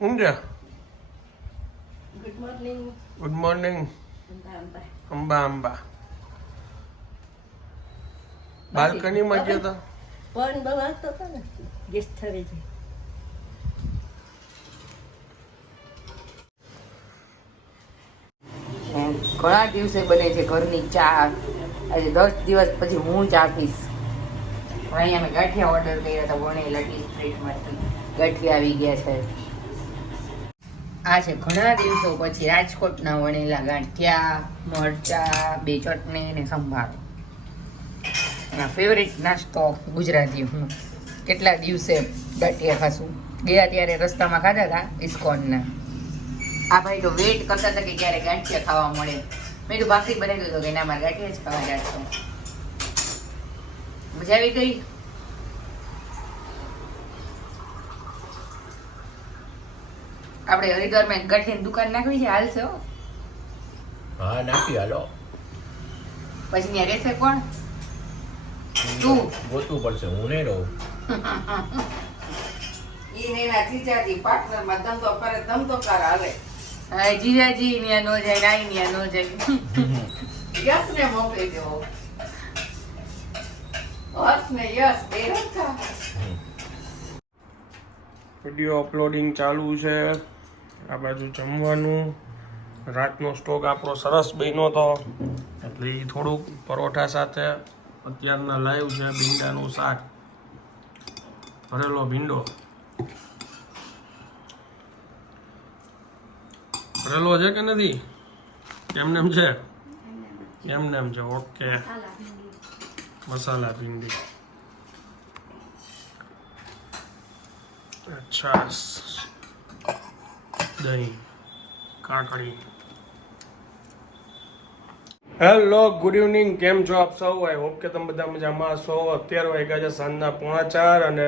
ઊંઘ્યા good morning good morning Amba Amba બાલ્કનીમાં ગયો તો પણ બનાવતો હતો ને ગેસ્ટ થવે છે ઘણા દિવસે બને છે ઘરની ચા આજે દસ દિવસ પછી હું ચા પીશ અહીંયા મેં ગાંઠિયા ઓર્ડર કર્યા હતા વણે ટી સ્ટ્રીટમાંથી ગાંઠિયા આવી ગયા છે આ છે ઘણા દિવસો પછી રાજકોટના વણેલા ગાંઠિયા, મરચા, બે ચટણી ને સંભારો. ફેવરેટ નાસ્તો ગુજરાતી હું. કેટલા દિવસે ગાંઠિયા ખાશું? ગયા ત્યારે રસ્તામાં ખાધા હતા ઇસ્કોનના. આ ભાઈ તો વેટ કરતા હતા કે ક્યારે ગાંઠિયા ખાવા મળે. મેં તો ભાખરી બનાવી દીધો કે ના, મારે ગાંઠિયા જ ખાવા જાત મજા આવી ગઈ? આપણે હરિદ્વારમાં ગાંઠિયાની દુકાન નાખવી છે હાલશે હો. હા નાખી હાલો. પછી ત્યાં રહેશે કોણ? તું. ગોતવું પડશે હું નહીં રહું. ઈ ને એના જીજાજી પાર્ટનરમાં ધંધો કરે ધંધો કર હાલે હા જીજાજી ન્યા નો જાય નાઈ ન્યા નો જાય. યસ ને મોકલી દેવો હર્ષ ને યસ બે રખા વીડિયો અપલોડિંગ ચાલુ છે. આ બાજુ જમવાનું. રાતનો સ્ટોક આપણો સરસ બન્યો હતો એટલે એ થોડુંક પરોઠા સાથે. અત્યારના લાઈવ છે ભીંડાનું શાક. ભરેલો ભીંડો. ભરેલો છે કે નથી? કેમનેમ છે? કેમનેમ છે? ઓકે. મસાલા ભીંડી. છાસ દહીં, કાકડી. હેલો ગુડ ઇવનિંગ કેમ છો આપ સૌ? આઈ હોપ કે તમે બધા મજામાં છો અત્યાર વાગ્યા છે સાંજના પોણા ચાર અને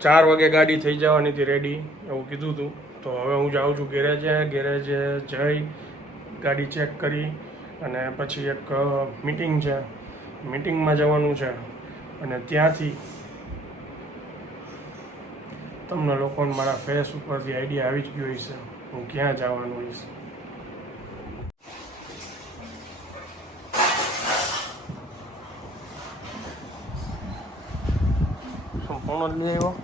ચાર વાગે ગાડી થઈ જવાની હતી રેડી એવું કીધું હતું તો હવે હું જાઉં છું ગેરેજે ગેરેજે જઈ, ગાડી ચેક કરી અને પછી એક મીટિંગ છે. મીટિંગમાં જવાનું છે. અને ત્યાંથી તમને લોકોને મારા ફેસ ઉપરથી આઈડિયા આવી જ ગયો હશે. હું ક્યાં જવાનું હોઈશ સંપૂર્ણ જ લઈ આવ્યો?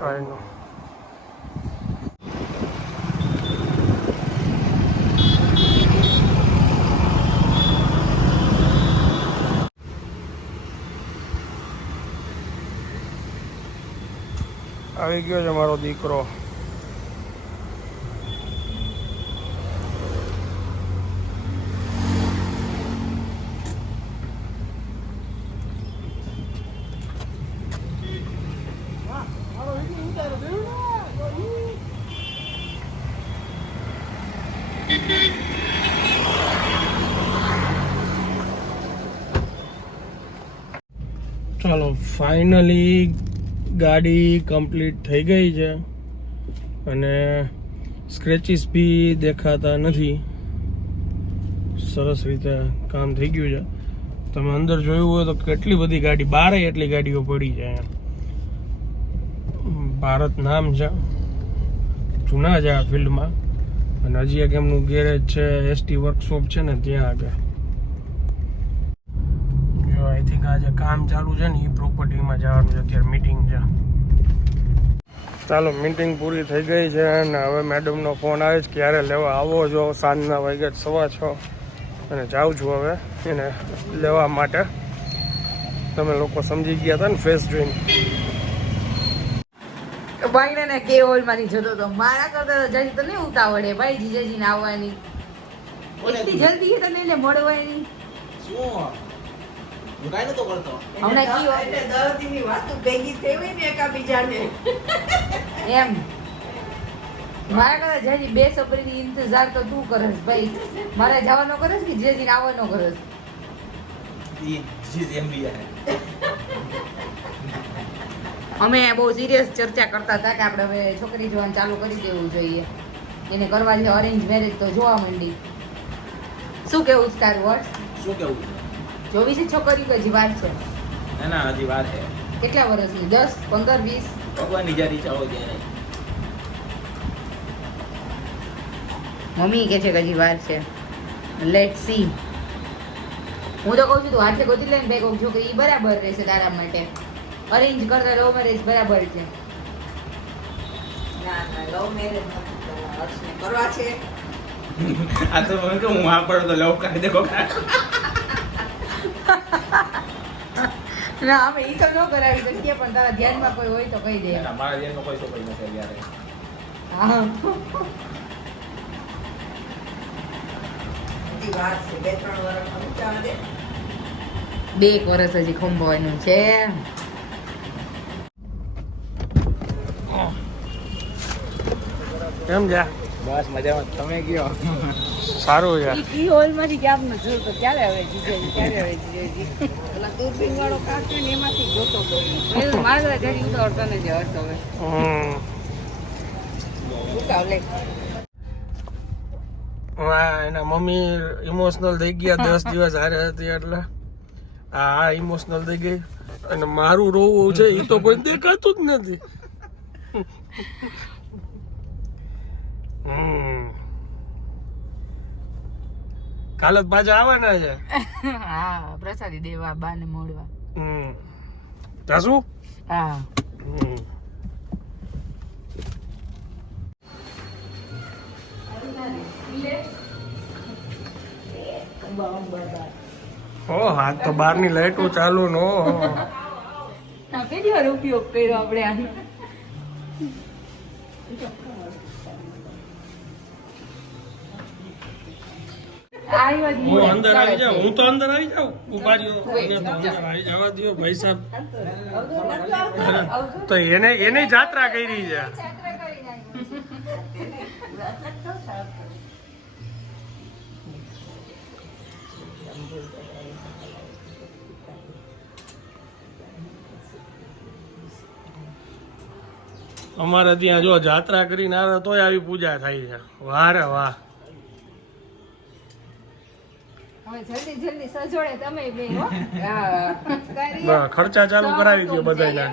કાંઈ નો. આવી ગયો છે મારો દીકરો. ચાલો ફાઇનલી ગાડી કમ્પ્લીટ થઈ ગઈ છે અને સ્ક્રેચીસ બી દેખાતા નથી. સરસ રીતે કામ થઈ ગયું છે. તમે અંદર જોયું હોય તો કેટલી બધી ગાડી, બારે એટલી ગાડીઓ પડી છે ભારત નામ છે. જૂના છે આ ફિલ્ડમાં અને હજી એક એમનું ગેરેજ છે એસટી વર્કશોપ છે ને ત્યાં આગળ. આઈ થિંક આજે કામ ચાલુ છે ને એ પ્રોપર્ટીમાં જવાનું છે. અત્યારે મિટિંગ છે. ચાલો મીટિંગ પૂરી થઈ ગઈ છે અને હવે મેડમનો ફોન આવે છે ક્યારે લેવા આવો છો? સાંજના વાગ્યા સવા છ. અને જાઉં છું હવે એને લેવા માટે. તમે લોકો સમજી ગયા હતા ને ફેસ જોઈને. ભાઈને ને કે હોલમાંથી જતો તો મારા કરતા તો તો નહીં ઉતાવળે. ભાઈ જીજાજી ને આવવાની એટલી જલ્દી તને એને મળવાની? શું? કાંઈ નતો કરતો. હમણાં કયો? એટલે દસ દીની વાતો ભેગી થઈ હોય ને એકાબીજાને એમ. મારા કરતા જેજી બે સપરીની ઇંતજાર તો તું કરસ ભાઈ. મારે જવાનો કરસ કે જેજી આવવાનો કરસ? ઈ ચીજ એમ બી અમે બહુ સિરિયસ ચર્ચા કરતા હતા કે આપણે હવે છોકરી જોવાનું ચાલુ કરી દેવું જોઈએ. એને કરવા છે અરેન્જ મેરેજ તો જોવા માંડી. શું કેવું તારું વર્ષ શું કેવું જોવી છે છોકરી કે હજી વાર છે. ના ના હજી વાર છે. કેટલા વર્ષની? દસ પંદર વીસ? ભગવાનની જ્યારે ઈચ્છા હોય ત્યારે મમ્મી કે છે કે હજી વાર છે. લેટ સી હું તો કહું છું તું હાથે ગોતી લઈને બે કોક છોકરી એ બરાબર રહેશે તારા માટે. અરેન્જ કરતા લવ મેરેજ બરાબર છે. ના ના લવ મેરેજ નથી કરવા છે. આ તો મને કે હું આ પડો તો લવ કરી દે કોક ના અમે ઈ તો ન કરાવી શકીએ પણ તારા ધ્યાનમાં કોઈ હોય તો કહી દે. મારા જેનો કોઈ છોકરી નથી યાર હા. હજી છે. બે ત્રણ વર્ષ ઊંચા દે. બે એક વર્ષ હજી ખંભવાનું છે. કેમ જા? બસ મજામાં. તમે કયો? સારું છે. ઈ હોલમાંથી ક્યાં ન જોતો ક્યારે આવે જીજેજી ક્યારે આવે જીજેજી ઓલા દૂરબીન વાળો કાઢ્યો ને એમાંથી જોતો હતો મારા ઘરે ઘડી ને જે હર્ષ હવે. હમ. ઉતાવ લે. એના મમ્મી ઇમોશનલ થઈ ગયા દસ દિવસ હારે હતી એટલે. આ ઇમોશનલ થઈ ગઈ. અને મારું રોવું છે એ તો કોઈ દેખાતું જ નથી. હમ. કાલે પાછા આવવાના છે. હા પ્રસાદી દેવા બાને મોડવા. હમ. જાસુ હા. ઓ હાથ તો બહારની લાઈટો ચાલુ નો કેટલી વાર ઉપયોગ કર્યો આપણે આનો? હું અંદર આવી જાઉં. હું તો અંદર આવી જાઉં. ઊભા તો અંદર આવી જવા દો ભાઈ સાહેબ તો એને એને જાત્રા કરી છે. અમારે ત્યાં જો જાત્રા કરીને આવે તોય આવી પૂજા થાય છે. વાહ રે વાહ હવે જલ્દી જલ્દી સજોડે તમે બે હો. હા. ખર્ચા ચાલુ કરાવી ગયો બધા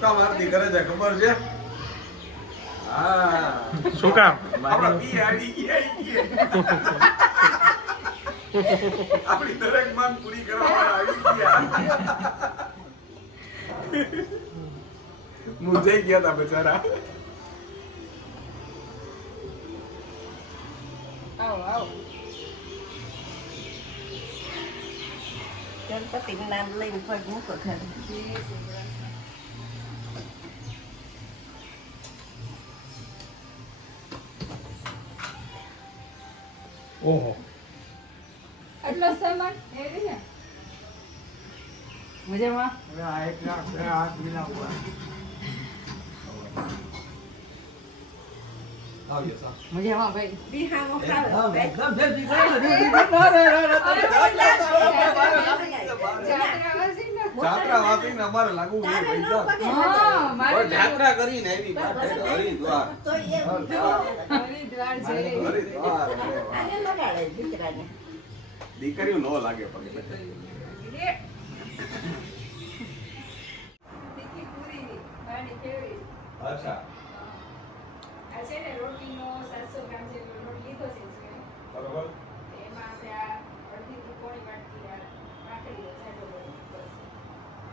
કામ આરતી કરે છે ખબર છે? શું કામ આપણા બી આડી ગયા ઈ ગયા. આપણી દરેક માંગ પૂરી કરવા આવી ગયા મૂંઝાઈ ગયા તા બેચારા આવો આવો ગણપતિ નામ લઈને પગ મૂકો ખાલી ઓહો એટલો સામાન એવી ને મજામાં મજામાં ભાઈ બિહામો ખાવે જાત્રા અમારે લાગુ જાત્રા કરીને આવી હરિદ્વાર છે. આને લગાડે દીકરાને દીકરીઓ નો લાગે પગે. અચ્છા. આ છે ને રોટીનો સાતસો ગ્રામ જેટલો લોટ લીધો છે બરોબર. એમાં આપણે આ અડધીથી પોણી વાટકી આ કાકડીનો જાડો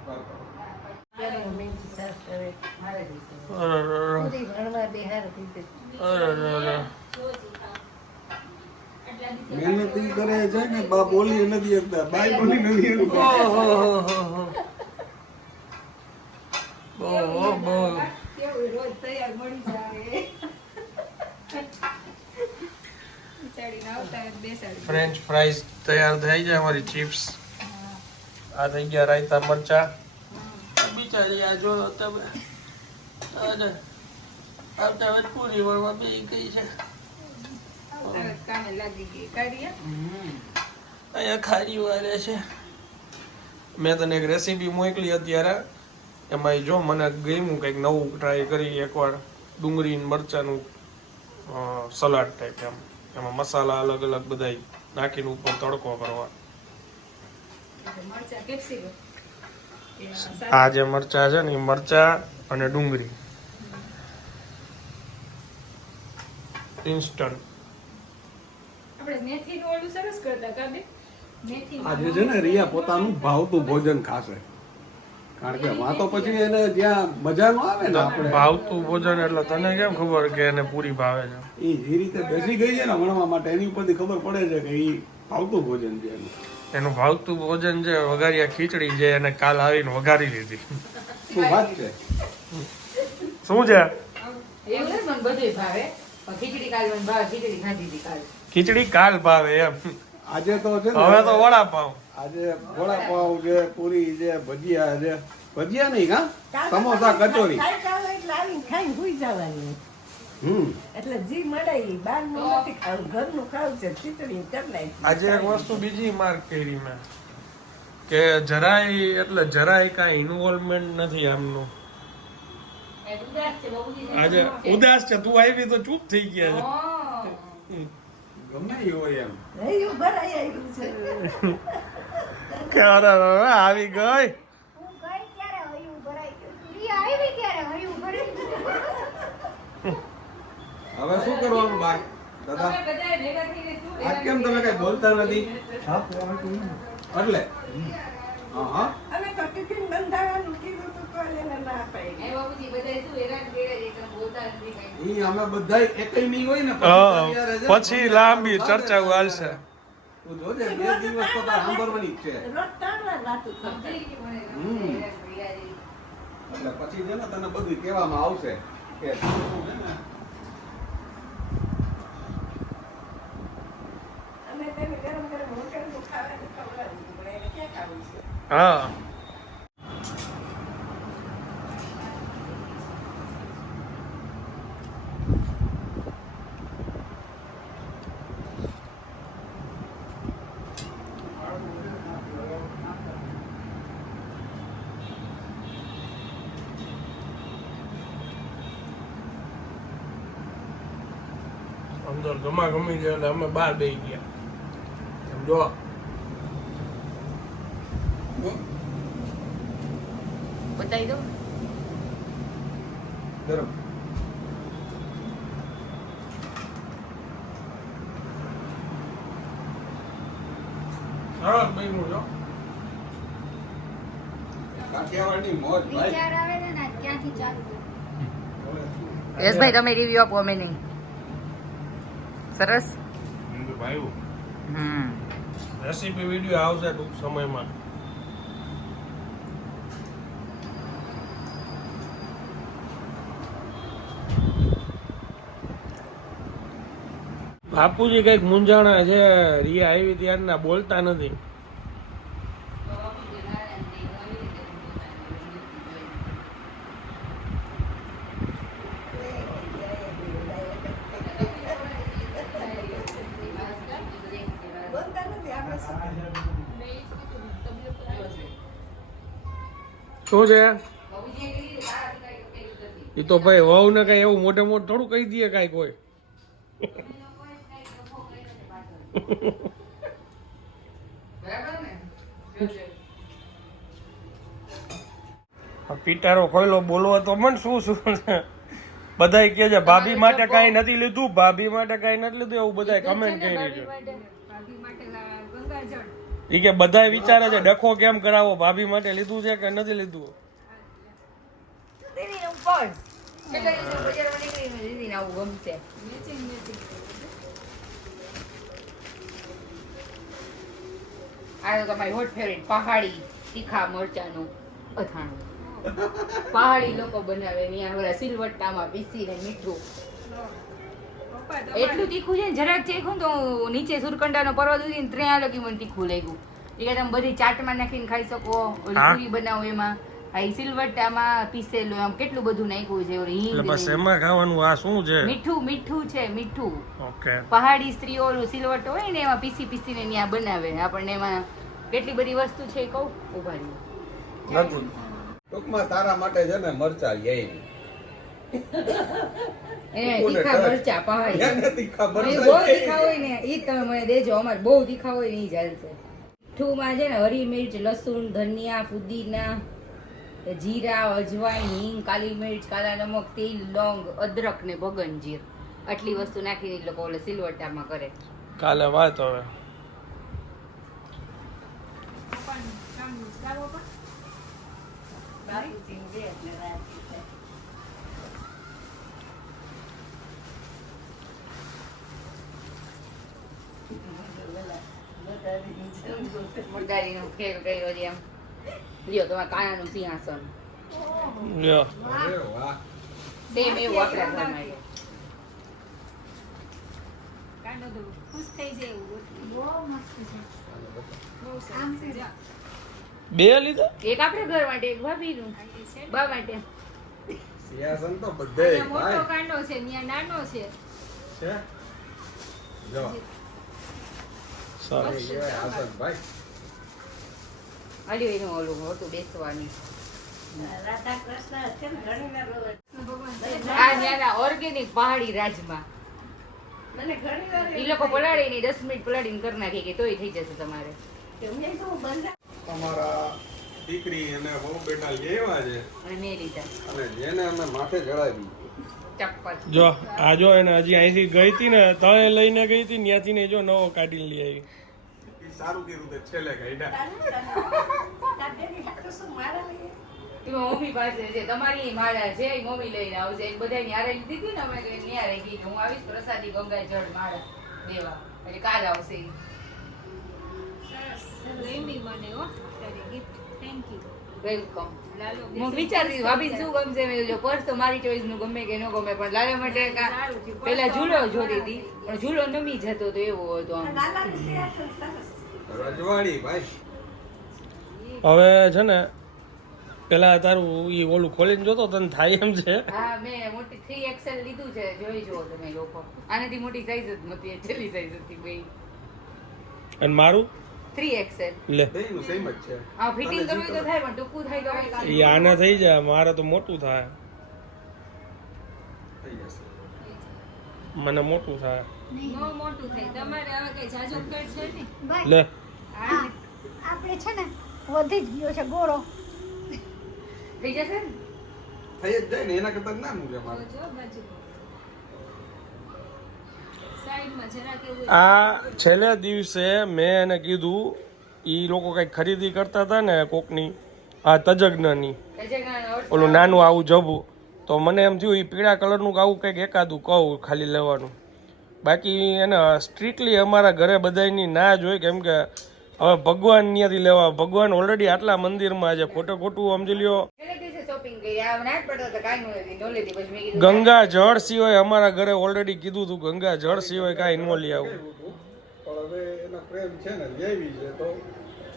બરોબર. મહેનત ઈ કરે છે ને બા બોલી નથી શકતા બાઈ બોલી નથી ફ્રેન્ચ ફ્રાઈઝ તૈયાર થઈ જાય અમારી ચિપ્સ આ થઈ ગયા રાયતા મરચા. બિચારી આ જો તમે અને આવતા વખત પૂરી વળવા બે ગઈ છે અહીંયા ખારી વારે છે. મેં તને એક રેસીપી મોકલી અત્યારે. એમાં જો મને ગમ્યું કંઈક નવું ટ્રાય કરી એકવાર. ડુંગળી ને મરચાંનું સલાડ ટાઈપ એમ. એમાં મસાલા અલગ અલગ બધા નાખીને ઉપર તડકો કરવા. મરચા કેપ્સિકમ આ જે મરચા છે ને એ મરચા અને ડુંગળી. ઇન્સ્ટન્ટ આપણે મેથીનું ઓલું સરસ કરતા કાબે મેથી આજે છે ને રિયા પોતાનું ભાવતું ભોજન ખાશે. કારણ કે વાં તો પછી એને જ્યાં મજા નો આવે ને આપણે. ભાવતું ભોજન એટલે તને કેમ ખબર કે એને પૂરી ભાવે છે? એ જે રીતે બેસી ગઈ છે ને ભણવા માટે એની ઉપરથી ખબર પડે છે કે એ ભાવતું ભોજન છે એનું. એનું ભાવતું ભોજન છે વઘારિયા ખીચડી છે એને કાલ આવીને વઘારી લીધી. શું વાત છે? શું છે? ખીચડી કાલ ભાવે ખીચડી ખાધી હતી કાલ. ખીચડી કાલ ભાવે એમ. આજે તો છે હવે તો વડાપાવ. આજે વડાપાવ છે પૂરી છે ભજીયા છે. ભજીયા નહીં હા? સમોસા કચોરી. ખાઈ જવાનું. એટલે જી મળે ઈ. બહારનું નથી ખાવું ઘરનું ખાવું છે ખીચડી કરી આજે એક વસ્તુ બીજી માર્ક કરી મેં. કે જરાય એટલે જરાય કાંઈ ઇન્વોલ્વમેન્ટ નથી આમનું. આજે ઉદાસ છે તું આવી તો ચૂપ થઈ ગયા છે. ગમે હોય એમ. ભરાઈ આવ્યું છે. કે અરે અરે, આવી ગઈ ત્યારે હયું ભરાઈ ગયું રિયા આવી ત્યારે હયું ભરાઈ ગયું હવે શું કરવાનું ભાઈ દાદા? આજ કેમ તમે કઈ બોલતા નથી? એટલે? હા હા. અમે તો ટિફિન બંધાવવાનું કીધું તો એને ના પાડી. એ બાબુજી બધાય શું હેરાન કર્યા છે બોલતા નથી ઈ અમે બધા એકઈ નહીં હોય ને પછી લાંબી ચર્ચા ચાલશે. તું જોજે બે દિવસ તો તારે સાંભળવાની જ છે. રોજ વાતું તમે હમ. એટલે પછી છે ને તને બધું કહેવામાં આવશે કે તું ને અમે તેને ગરમ ગરમ હોટલનું ખાવાનું ખવડાવ્યું પણ એને ક્યાં ખાવું છે હા અંદર ગમા ગમી ગયા એટલે અમે બહાર બેસી ગયા એમ બતાવી દઉં. ગરમ. સરસ બન્યું છો. કાઠિયાવાડની મોજ ભાઈ. વિચાર આવે ને ને ક્યાંથી ચાલુ યશભાઈ તમે રિવ્યુ આપો અમે નહીં. સરસ? હમ. રેસીપી વીડિયો આવશે ટૂંક સમયમાં. બાપુજી કંઈક મૂંઝાણા છે, રિયા આવી ત્યારના બોલતા નથી. શું છે? એ તો ભાઈ વહુ ને કઈ એવું મોટે મોટું થોડું કહી દઈએ કાંઈ કોઈ. પિટારો ખોયલો બોલવો તો મન શું શું બધા બધાય કે છે ભાભી માટે કાંઈ નથી લીધું ભાભી માટે કાંઈ નથી લીધું એવું બધાય કમેન્ટ કરી છે. ભાભી માટે લા- ગંગાજળ. ઈ કે બધાય વિચારે છે ડખો કેમ કરાવો ભાભી માટે લીધું છે કે નથી લીધું? દીદીનું પર્સ કેટલા દિવસે બજારમાં નીકળીને દીદીને આવું ગમશે મેચિંગ મેચિંગ આ તો તમારી હોટ ફેવરેટ પહાડી તીખા મરચાનું અથાણું. પહાડી લોકો બનાવે ત્યાં ઓલા સિલવટ્ટામાં પીસીને મીઠું. એટલું તીખું છે ને જરાક ચેખું તો નીચે સુરકંડાનો પર્વત ઉતરીને ત્યાં લગી મને તીખું લાગ્યું. એ કે તમે બધી ચાટમાં નાખીને ખાઈ શકો પૂરી બનાવો એમાં. આ ઈ સિલવટ્ટામાં પીસેલું આમ કેટલું બધું નાખ્યું છે હિંગ બસ એમાં ખાવાનું આ શું છે? મીઠું મીઠું છે મીઠું. ઓકે. પહાડી સ્ત્રીઓ ઓલું સિલવટ હોય ને એમાં પીસી પીસીને ત્યાં બનાવે. આપણને એમાં કેટલી બધી વસ્તુ છે એ કહું? ઊભા રહ્યો નથી ટૂંકમાં તારા માટે છે ને મરચા યે બહુ તીખા હોય ને ઈ તમે મને દેજો. અમારે બહુ તીખા હોય ને ઈ ચાલશે મીઠુંમાં છે ને હરી મિર્ચ લસુણ ધનિયા ફુદીના જીરા અજવાઈન હિંગ કાલી મિર્ચ કાલા નમક તેલ લોંગ અદરક ને ભગનજીર આટલી વસ્તુ નાખીને એ લોકો ઓલે સિલવટામાં કરે. કાલે વાત હવે. મુરદારીનો ખેલ કર્યો છે એમ. લ્યો તમારા કાનાનું સિંહાસન. લ્યો. સેમ એવું આપણા ઘરમાં છે. ખુશ થઈ જાય એવું ગોઠવી. બહુ મસ્ત છે. બહુ સરસ. છે. જા. બે લીધા? એક આપણે ઘર માટે એક ભાભીનું. બા માટે. સિંહાસન તો બધે મોટો કાંડો છે ત્યાં નાનો છે. છે? જો. સરસ. આસન ભાઈ. એનું ઓલું મોટું બેસવાની. ઓર્ગેનિક પહાડી રાજમાં. એ લોકો પલાળીને દસ મિનિટ પલાળીને કરી નાખી કે તોય થઈ જશે તમારે. દીકરી અને બહુ બેટા લેવા છે. અને લીધા. અને જેને અમે માથે ચપ્પલ. જો આ જો એને હજી અહીંથી ગઈ હતી ને તળે લઈને ગઈ હતી ત્યાંથી ને જો નવો કાઢીને લઈ આવી. સારું કર્યું તે છેલ્લે કાઢ્યા. મમ્મી પાસે છે તમારી માળા છે મમ્મી લઈને આવશે એ બધા ન્યારે હતી ને અમે ન્યારે ગઈ હું આવીશ પ્રસાદી ગંગા જળ માળા દેવા. એટલે કાલ આવશે હો. વેલકમ વિચારતી ભાભી શું ગમશે? મેં પર્સ તો મારી ચોઈસનું ગમે કે ન ગમે પણ લાલા માટે કા- પેલા ઝૂલો જોતી હતી પણ ઝૂલો નમી જતો તો એવો હતો આમ. રજવાડી ભાઈ. હવે છે ને પેલા તારું એ ઓલું ખોલીને જોતો તને થાય એમ છે. હા મેં મોટી થ્રી એક્સેલ લીધું છે જોઈ જુઓ તમે લોકો. આનાથી મોટી સાઈઝ જ નથી છેલ્લી સાઈઝ હતી બે અને મારું? થ્રી એક્સેલ લે. બેયનું સેમ જ છે. આ ફિટિંગ કરવું તો થાય પણ ટૂંકું થાય તો કઈ કામ ઈ થઈ જાય મારે તો મોટું થાય. થઈ જશે. મને મોટું થાય. મોટું થાય તમારે હવે કઈ જાજો પેટ છે ને લે. હા આપણે છે ને વધી જ ગયો છે ગોળો. થઈ જશે ને? થઈ જ જાય ને એના કરતા ના મૂકે મારે આ છેલ્લા દિવસે મેં એને કીધું એ લોકો કઈ ખરીદી કરતા હતા ને કોકની આ તજજ્ઞની. ઓલું નાનું આવું જબું. તો મને એમ થયું એ પીળા કલરનું આવું કંઈક એકાદું કહું ખાલી લેવાનું. બાકી એને સ્ટ્રિક્ટલી અમારા ઘરે બધાયની ના જોઈ કેમ કે હવે ભગવાન ત્યાંથી લેવા. ભગવાન ઓલરેડી આટલા મંદિરમાં છે ખોટે ખોટું સમજી લ્યો. તો ગંગા જળ સિવાય અમારા ઘરે ઓલરેડી કીધું હતું ગંગા જળ સિવાય કાંઈ ન લઈ આવું. પણ હવે એનો પ્રેમ છે ને લેવી છે તો.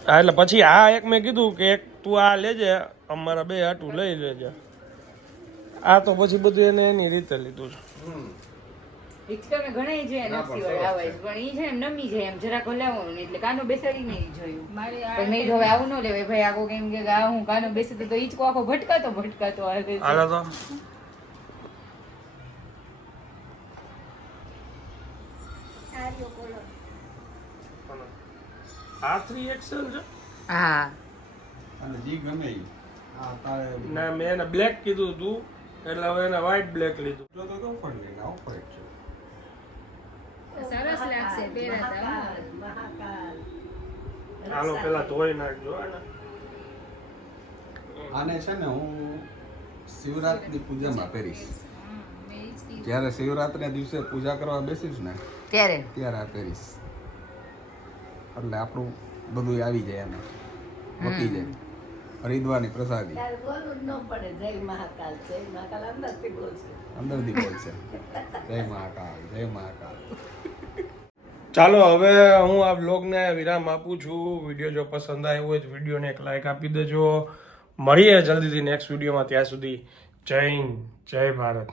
હા એટલે પછી આ એક મેં કીધું કે એક તું આ લેજે અમારા બે આટું લઈ લેજે. આ તો પછી બધું એને એની રીતે લીધું છે. હમ હિચકા મેં ઘણા છે ના, પણ વાળા આવે છે પણ ઈ છે એમ નમી જાય એમ જરાક હલાવવાનું એટલે કાનો બેસાડીને નહીં જોયું. મારી પણ મેં હવે આવું ન લેવાય ભાઈ આખો કેમ કે આ હું કાનો બેસી તો હિચકો આખો ભટકાતો ભટકાતો આવે છે હાલો તો. આ થ્રી એક્સેલ છે? હા. અને જી ગમે આ તારે ના મેં એને બ્લેક કીધું હતું એટલે હવે એને વ્હાઈટ બ્લેક લીધું. જો તો તો પણ લઈને આવો પડે છે. સરસ લાગશે પહેરાતા હાલો પેલા ધોઈ નાખજો આને. છે ને હું શિવરાત્રિની પૂજામાં પહેરીશ. જ્યારે શિવરાત્રિના દિવસે પૂજા કરવા બેસીશ ને ત્યારે ત્યારે આ પહેરીશ એટલે આપણું બધું આવી જાય એમાં મકી જાય હરિદ્વારની પ્રસાદી અંદરથી બોલશે જય મહાકાલ જય મહાકાલ ચાલો, હવે હું આ બ્લોગને વિરામ આપું છું. વીડિયો જો પસંદ આવ્યો હોય તો વિડીયોને એક લાઈક આપી દેજો. મળીએ જલ્દીથી નેક્સ્ટ વિડીયોમાં. ત્યાં સુધી જય હિન્દ, જય ભારત.